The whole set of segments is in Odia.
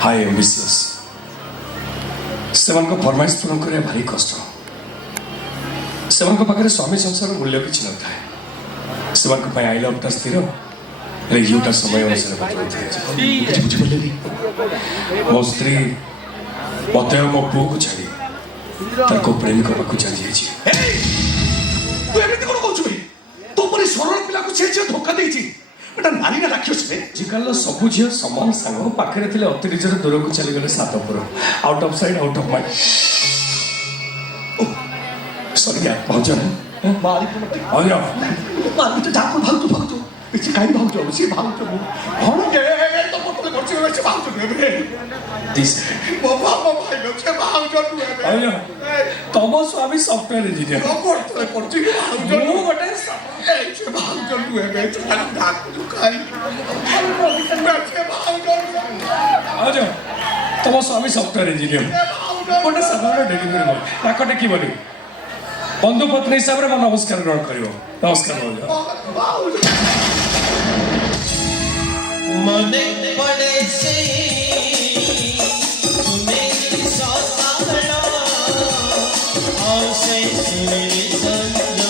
हाई एम्बिशियस से फरमाइश पूरण करने भारी कष्ट से पाखे स्वामी संसार मूल्य किसी न था से आई लवटा स्थिर यूटा समय अनुसार बुझिपारे मो स्त्री मत मो पु को छाड़ी ताको प्रेमिक पाक चली सरल पिला को धोखा नारी ना राक्षस आजिकल सब झील समान सांग पाखे थे अतिरिजर दूर को चलीगले सातपुर out of side out of mind sorry यार भाज पिछे कहीं भाज सी भाज तुम स्वामी सफ्टवेयर इंजीनियर तुम स्वामी सफ्टवेयर इंजीनियर गोटे साधारण डेलीवरी बॉय नाक टेकबनी बंधु पत्नी हिसाब से नमस्कार ग्रहण कर नमस्कार मने पड़े से मेरी सौताना और से सुनेरी संजना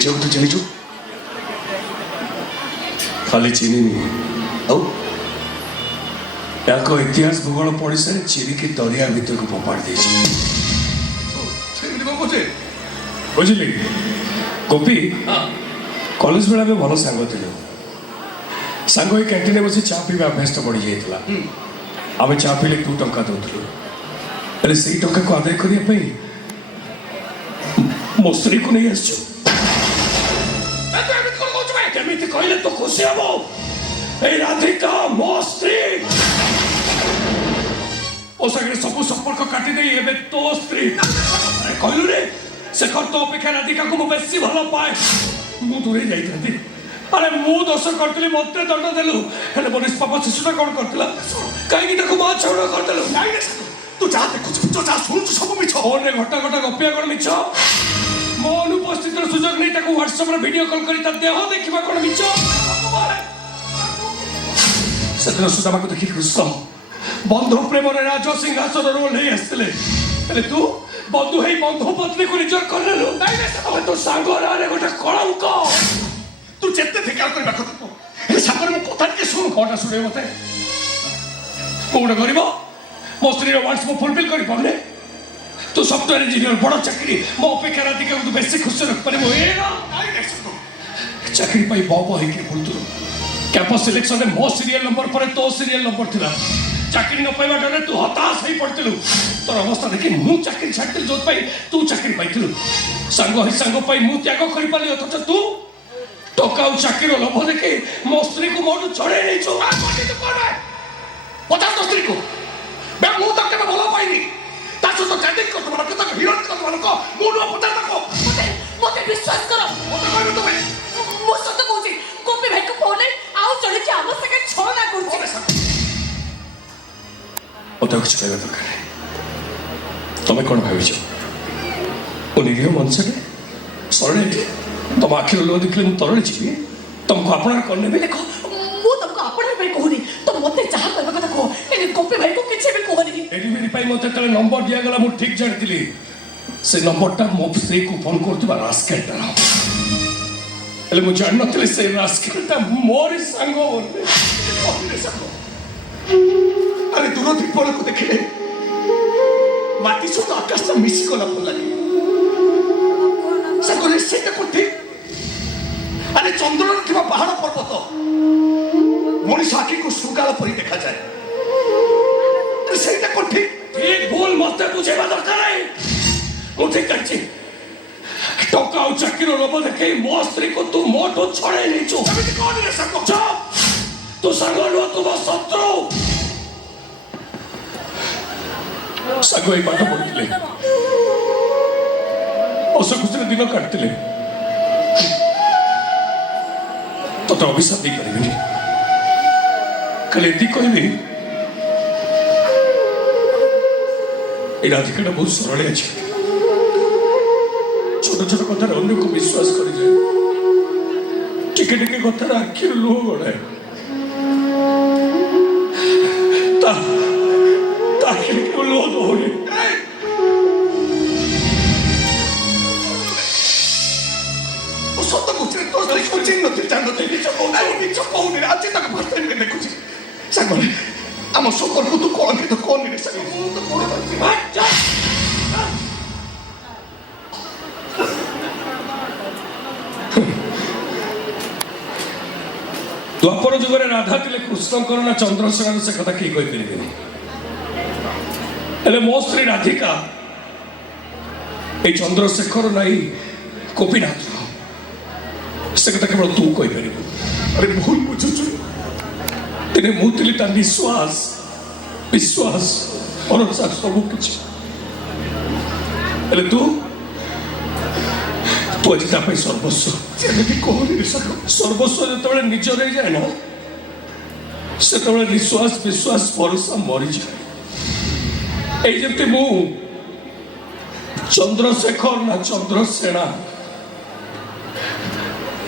तो चलीचु खाली चीनी इतिहास भूगोल पढ़ी सारे चिरिकी दरिया भीतर को फोपाड़ दे बुझिली गोपी कॉलेज बेला भल सांग थे सांग कैंटीन बस चा पीवा अभ्यास बढ़ी जाता आम चा पीले तू टंका दौलू से टंका को आदाय करने मो स्त्री को नहीं आस कहले तो खुशी हम राधिका मो स्त्री ओ सागे सब संपर्क काटी दे एबे तो स्त्री कहलु रे से तो अपेक्षा राधिका को बेसी भल पाए मु दूरे जाइथि अरे मु दोष करतली मते दंड देलु हेले बनिस पापा शिशुटा कोन करतला काई ताको मा छोड़ करतलु तू जा देखु तो जा सुन सब मिछ फोन रे घटा घटा गपिया कोन मिछ मो अनुपस्थित सुजोग नहीं ताको व्हाट्सएप रे वीडियो कॉल करी ता देह देखिबा कोन मिछ सतना सुदामा को देखि खुश बंधु प्रेम राज सिंहासन नहीं आसते तू बंधु है बंधु पत्नी को निजर कर तो सांग गोटे कलंक तू जिते फिकार करवा कथा सांगर मो कथा टे शुण कौटा शुणे मत गोटे गरीब मो स्त्री वांट्स मो फुलफिल कर पारे तू सफ्टवेयर इंजीनियर बड़ चाकरी मो अपेक्षा राधिका को बेसी खुश रख पारे चाकरी पाई बब होके बुलतु कैंपस सिलेक्शन में मो सीरियल नंबर पर तो सीरियल नंबर थिला चाकरी न पाइबा डरे तू हताश हो पड़तिलु तोर अवस्था देखि मु चाकरी छाड़तिल जोत पाई तू चाकरी पाइतिलु सांग ही सांग पाई मु त्याग करि पाली अथच तू टका चाकरी लोभ देखि मो स्त्री को मोटू छड़े नै छु पता तो स्त्री को बे मु तक के भलो पाइनी तासो तो चैटिंग करत मन कथा हिरोइन करत मन को मु न पता तको मते विश्वास करो मते कहबे तमे मु सत कहूची गोपी भाई को फोन आउ चढ़ी के हम सके छोना करची और कुछ कहना दरकार तुम्हें कौन भाव निरीह मनुष्य सरल तुम आखिर लो देखिले मुझे तरल जी तुमको अपना करने भी देखो तुमको अपना कहूनी तो मत जहाँ कहवा कथा कह गोपी भाई को किसी भी कहनी डेलीवरी पाई मत नंबर दिया गला मु ठीक जानी से नंबरटा मो स्त्री को फोन करथबा रास्केलटा हेले मु जान नथले से रास्केलटा मोर संग बोलले अरे दूर दीपल को देखिले माटी सहित आकाश मिशी गला भल लगे কোটি আরে চন্দ্ররে কিবা পাহাড় পর্বত মনিষ আখিକୁ সুগাল পরি দেখা যায় সেইটা কোটি ঠিক ভুল মতে বুঝেবা দরকার নাই ମୁଁ ଠିକ କରିଛି ଟଙ୍କା ଆଉ ଚାକିରି ଲୋଭ ଦେଖେଇ ମୋ ସ୍ତ୍ରୀକୁ ତୁ ମୋଠୁ ଛଡେଇ ନେଇଛୁ ଏମିତି କହନି ରେ ସାଙ୍ଗ ଚୁପ୍ ତୁ ସାଙ୍ଗ ନୁହ ତୁ ମୋ ଶତ୍ରୁ ସାଙ୍ଗ ଏଇ ପାଠ ପଢୁଥିଲେ ହସ ଖୁସିରେ ଦିନ କାଟିଥିଲେ ତତେ ଅଭିଶାପ ଦେଇପାରିବିନି ଖାଲି ଏତିକି କହିବି এই রাধিকাটা ବହୁତ ସରଳ ଅଛି ছোট ছোট কথার অন্যকে বিশ্বাস করে যায় টিকে টিকে কথার আখির লুহ গড়ায় তা আখির কেউ লুহ দৌড়ে সত্য করছি তোর স্ত্রীকে চিহ্ন তুই জানতে মিছ কହୁନି ଆଜି ତାକୁ ଫାଷ୍ଟ ଟାଇମ୍ ଦେଖୁଛି ସାଙ୍ଗମାନେ ଆମ ସମ୍ପର୍କ ତୁ କଳଙ୍କିତ କରନି ରେ ସାଙ୍ଗ ମୁଁ ତ କହିପାରୁଛି ଦ୍ୱାପର ଯୁଗରେ ରାଧା ଥିଲେ କୃଷ୍ଣଙ୍କର ନା ଚନ୍ଦ୍ରଶେଖର ସେ କଥା କେହି କହିପାରିବେନି ହେଲେ ମୋ ସ୍ତ୍ରୀ ରାଧିକା এই ଚନ୍ଦ୍ରଶେଖର ନାଇଁ ଗୋପୀନାଥ ସେ କଥା କେବଳ ତୁ କହିପାରିବୁ ଆରେ ଭୁଲ ବୁଝୁଛୁ ଦିନେ ମୁଁ ଥିଲି ତା ନିଶ୍ୱାସ ବିଶ୍ୱାସ ଭରସା ସବୁ କିଛି ହେଲେ ତୁ ଆଜି ତା ପାଇଁ ସର୍ବସ୍ୱ ଯେମିତି କହୁନି ସର୍ବସ୍ୱ ଯେତେବେଳେ ନିଜର ହେଇଯାଏ ନା ସେତେବେଳେ ନିଶ୍ୱାସ ବିଶ୍ୱାସ ଭରସା ମରିଯାଏ ଏଇ ଯେମିତି ମୁଁ ଚନ୍ଦ୍ରଶେଖର ନା ଚନ୍ଦ୍ରସେନା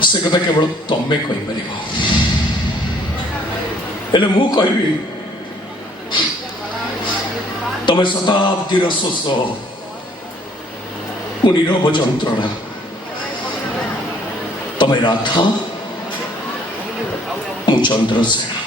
ସେ କଥା କେବଳ ତମେ କହିପାରିବ ହେଲେ ମୁଁ କହିବି ତମେ ଶତାବ୍ଦୀର ଶୋଷ ମୁଁ ନୀରବ ଯନ୍ତ୍ରଣା ତମେ ରାଧା ମୁଁ ଚନ୍ଦ୍ରସେନା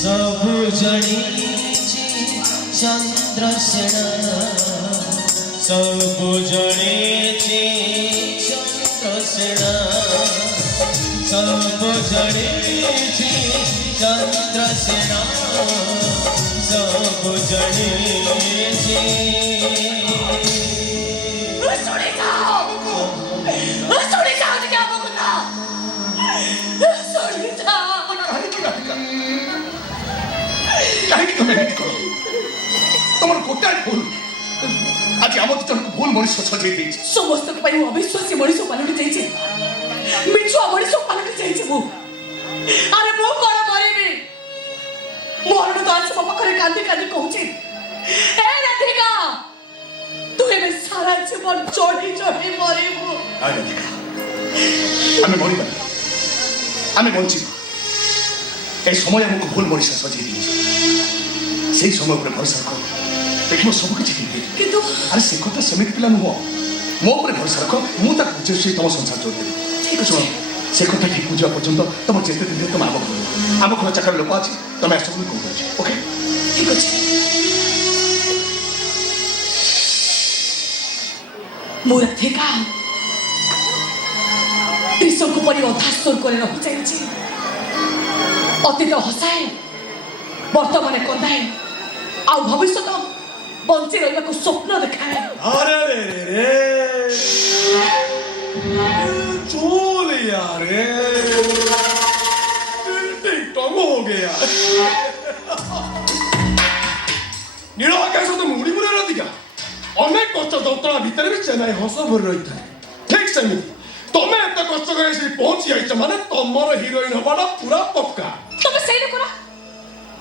सबु जणीची चंद्रसेना सबु जणीची चंद्रसेना सबु जणीची चंद्रसेना सबु जणीची କାହିଁକି ତମେ ଏମିତି କର ତମର ଗୋଟାଏ ଭୁଲ ଆଜି ଆମ ଜଣକୁ ଭୁଲ ମଣିଷ ସଜେଇ ଦେଇଛି ସମସ୍ତଙ୍କ ପାଇଁ ମୁଁ ଅବିଶ୍ୱାସୀ ମଣିଷ ପାଲଟି ଯାଇଛି ମିଛୁଆ ମଣିଷ ପାଲଟି ଯାଇଛି ମୁଁ ଆରେ ମୁଁ କଣ କରିବି ମରଣ ତ ଆସି ମୋ ପାଖରେ କାନ୍ଦି କାନ୍ଦି କହୁଛି ଏ ରାଧିକା ତୁ ଏବେ ସାରା ଜୀବନ ଚଢ଼ି ଚଢ଼ି ମରିବୁ ରାଧିକା ଆମେ ମରିବା ଆମେ ବଞ୍ଚିବା এই সময় আমাকে ভুল মনিষ সজিয়ে দিয়েছে সেই সময় উপরে ভরসা রাখ দেখিব সব কিছু ঠিক হয়ে কিন্তু আরে সে কথা সেমিতি পিলা নুহ ମୋ ଉପରେ ଭରସା ରଖ ମୁଁ ତାକୁ ବୁଝେଇ ତମ ସଂସାର ଚଳିଦେବି ଠିକ ଅଛି ସେ କଥା ଠିକ ବୁଝିବା ପର୍ଯ୍ୟନ୍ତ ତମ ଯେତେ ଦିନରେ ତମ ଆମ ଘର ଚାକର ଲୋକ ଅଛି ତମେ ଆସ ବୋଲି କହୁଛି ଓକେ ଠିକ ଅଛି ମୁଁ ରାଧିକା ତ୍ରିଶଙ୍କ ପରି ଅଧାସ୍ୱର করে ରହିଯାଇଛି ଅତୀତ ହସାଏ ବର୍ତ୍ତମାନ କନ୍ଦାଏ ଆଉ ଭବିଷ୍ୟତ ବଞ୍ଚି ରହିବାକୁ ସ୍ୱପ୍ନ ଦେଖାଏ अरे रे रे चोल यार टंग हो गया नील आकाश तो मुड़ी मुड़ी राधिका अनेक कष्ट दौतला भितर भी चेन्नई हस भर रही था ठीक ସେମିତି ତମେ ଏତେ କଷ୍ଟ କରି ସେଠି ପହଞ୍ଚି ଯାଇଛ ମାନେ ତମର ହିରୋଇନ ହବାଟା ପୁରା ପକ୍କା। ତମେ ସେଇ ଲୋକରା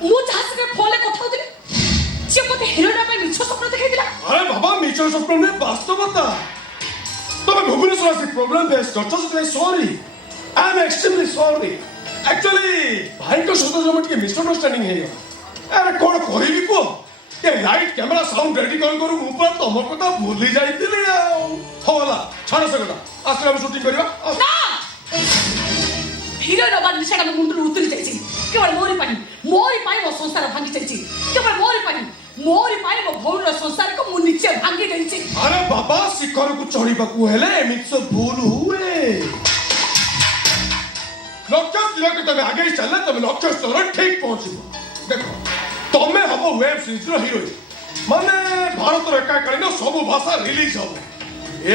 ମୁଁ ଯାହା ସଙ୍ଗେ ଫୋନରେ କଥା ହଉଥିଲି ସେ ମୋତେ ହିରୋଇନ ପାଇଁ ମିଛ ସ୍ୱପ୍ନ ଦେଖେଇଥିଲା। ଆରେ ବାବା ମିଛ ସ୍ୱପ୍ନ ନୁହେଁ ବାସ୍ତବତା। ତମେ ଭୁବନେଶ୍ୱର ଆସି ପ୍ରୋବ୍ଲେମ ଫେସ୍ କରିଛ ସେଥିପାଇଁ sorry I am extremely sorry. Actually ଭାଇଙ୍କ ସହିତ ଯୋଉ ଟିକେ ମିସଅଣ୍ଡରଷ୍ଟାଣ୍ଡିଂ ହେଇଗଲା। ଆରେ କ'ଣ କରିବି କୁହ ଏ ଲାଇଟ୍ କ୍ୟାମେରା ସାଉଣ୍ଡ ରେଡି କରୁ ମୁଁ ପୁରା ତମ କଥା ଭୁଲି ଯାଇଥିଲି ଆଉ। ହଉ ହେଲା ଛାଡ଼ ସେ କଥା ଆସିଲେ ଆମେ ସୁଟିଂ କରିବା। ନା ହିରୋଇନ ହବାର ନିଶାଟା ମୋ ମୁଣ୍ଡରୁ ଉତୁରି ଯାଇଛି କେବଳ ମୋରି ପାଇଁ ମୋ ସଂସାର ଭାଙ୍ଗି ଯାଇଛି କେବଳ ମୋରି ପାଇଁ ମୋ ଭଉଣୀର ସଂସାରକୁ ମୁଁ ନିଜେ ଭାଙ୍ଗି ଦେଇଛି। ଆରେ ବାବା ଶିଖରକୁ ଚଢିବାକୁ ହେଲେ ଏମିତି ସବୁ ଭୁଲ ହୁଏ। ଲକ୍ଷ୍ୟ ସ୍ଥିରକୁ ତମେ ଆଗେଇ ଚାଲିଲେ ତମେ ଲକ୍ଷ୍ୟ ସ୍ଥଳରେ ଠିକ ପହଞ୍ଚିବ। ଦେଖ ତମେ ହବ ୱେବ ସିରିଜର ହିରୋଇନ ମାନେ ଭାରତର ଏକାକାଳୀନ ସବୁ ଭାଷା ରିଲିଜ ହବ।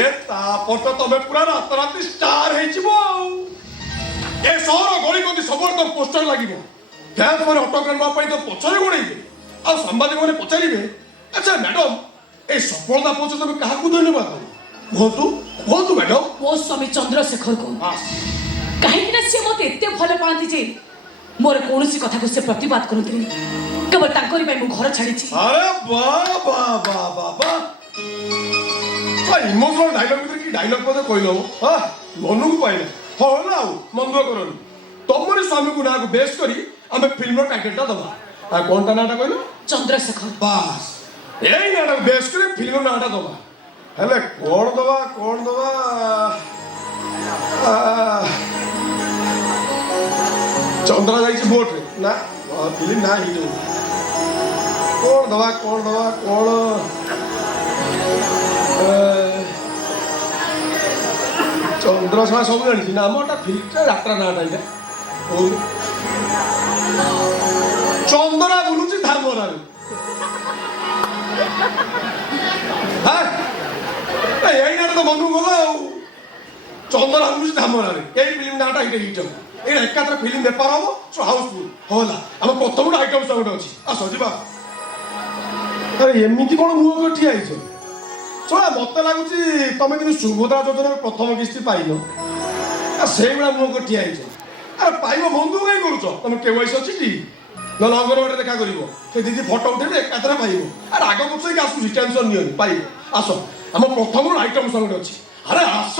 ଏ ତାପଟ ତମେ ପୁରା ରାତାରାତି ଷ୍ଟାର ହେଇଯିବ ଆଉ। ଏ ସହର ଗଳିକନ୍ଦି ସବୁବେଳେ ତମ ପୋଷ୍ଟର ଲାଗିବ। ଫ୍ୟାନ୍ ମାନେ ଅଟୋଗ୍ରାଫ ନେବା ପାଇଁ ତ ପଛରେ ଗୋଡ଼େଇବେ ଆଉ ସାମ୍ବାଦିକ ମାନେ ପଚାରିବେ ଆଚ୍ଛା ମ୍ୟାଡମ ଏ ସଫଳତା ପଛରେ ତମେ କାହାକୁ ଧନ୍ୟବାଦ ଦବ କୁହନ୍ତୁ କୁହନ୍ତୁ ମ୍ୟାଡମ। ମୋ ସ୍ୱାମୀ ଚନ୍ଦ୍ରଶେଖରକୁ କାହିଁକି ନା ସେ ମୋତେ ଏତେ ଭଲ ପାଆନ୍ତି ଯେ ମୋର କୌଣସି କଥାକୁ ସେ ପ୍ରତିବାଦ କରନ୍ତିନି କେବଳ ତାଙ୍କରି ପାଇଁ ମୁଁ ଘର ଛାଡ଼ିଛି। ଆରେ ବାବା ବାବା ଇମୋସନାଲ ଡାଇଲଗ ଭିତରେ କି ଡାଇଲଗ ବୋଧେ କହିଲ ମନକୁ ପାଇଲା। ହଁ ହେଲା ଆଉ ମନ ଦୁଃଖ କରନି। ତମରି ସ୍ୱାମୀକୁ ନାଁକୁ ବେଶ କରି ଆମେ ଫିଲ୍ମର ଟାଇଟେଲଟା ଦବା। ଆଉ କଣଟା ନାଁଟା କହିଲ? ଚନ୍ଦ୍ରଶେଖର। ବାସ୍ ଏଇ ନାଁଟାକୁ ବେଶ କରି ଫିଲ୍ମର ନାଁଟା ଦବା। ହେଲେ କଣ ଦବା ଚନ୍ଦ୍ରା ଯାଇଛି ବୋଟରେ ନା ଫିଲ୍ମ ନା ହିଟ୍ କଣ ଦବା ଚନ୍ଦ୍ର ଛଡ଼ା ସବୁ ଜାଣିଛି ନା ଆମଟା ଫିଲ୍ମଟା ଯାତ୍ରା ନାଁଟା ଏଇଟା ଚନ୍ଦରା ବୁଲୁଛି ଧାମରାରେ। ଏଇ ନାଁଟା ତ ମନକୁ ଗଲା ଆଉ ଚନ୍ଦରା ବୁଲୁଛି ଧାମରାରେ ଏଇ ଫିଲ୍ମ ନାଁଟା ଏଇଟା ହିଟ୍ ହବ। ଏଇଟା ଏକାଥରେ ଫିଲ୍ମ ବେପାର ହବ ହାଉସଫୁଲ ହେଲା। ଆମ ପ୍ରଥମଟା ଆଇଟମ ସଙ୍ଗ ଗୋଟେ ଅଛି ଆସ ଯିବା। ଆରେ ଏମିତି କଣ ମୁହଁ କରି ଠିଆ ହେଇଛ? ଶୁଣା ମତେ ଲାଗୁଛି ତମେ କିନ୍ତୁ ସୁଭଦ୍ରା ଯୋଜନାର ପ୍ରଥମ କିସ୍ତି ପାଇନ ସେଇଭଳିଆ ମୁହଁ କରି ଠିଆ ହେଇଛ। ଆରେ ପାଇବ ମନ ଦୁଃଖ କାହିଁ କରୁଛ? ତମେ KYC ଅଛି କି? ନହେଲେ ଅଙ୍ଗନବାଡ଼ିରେ ଦେଖା କରିବ ସେ ଦିଦି ଫଟୋ ଉଠେଇବେ ଏକାଥରେ ପାଇବ। ଆରେ ଆଗ ପଛକି ଆସୁଛି ଟେନସନ ନିଅନି ପାଇବ। ଆସ ଆମ ପ୍ରଥମରୁ ଆଇଟମ ସଙ୍ଗ ଗୋଟେ ଅଛି। ଆରେ ଆସ।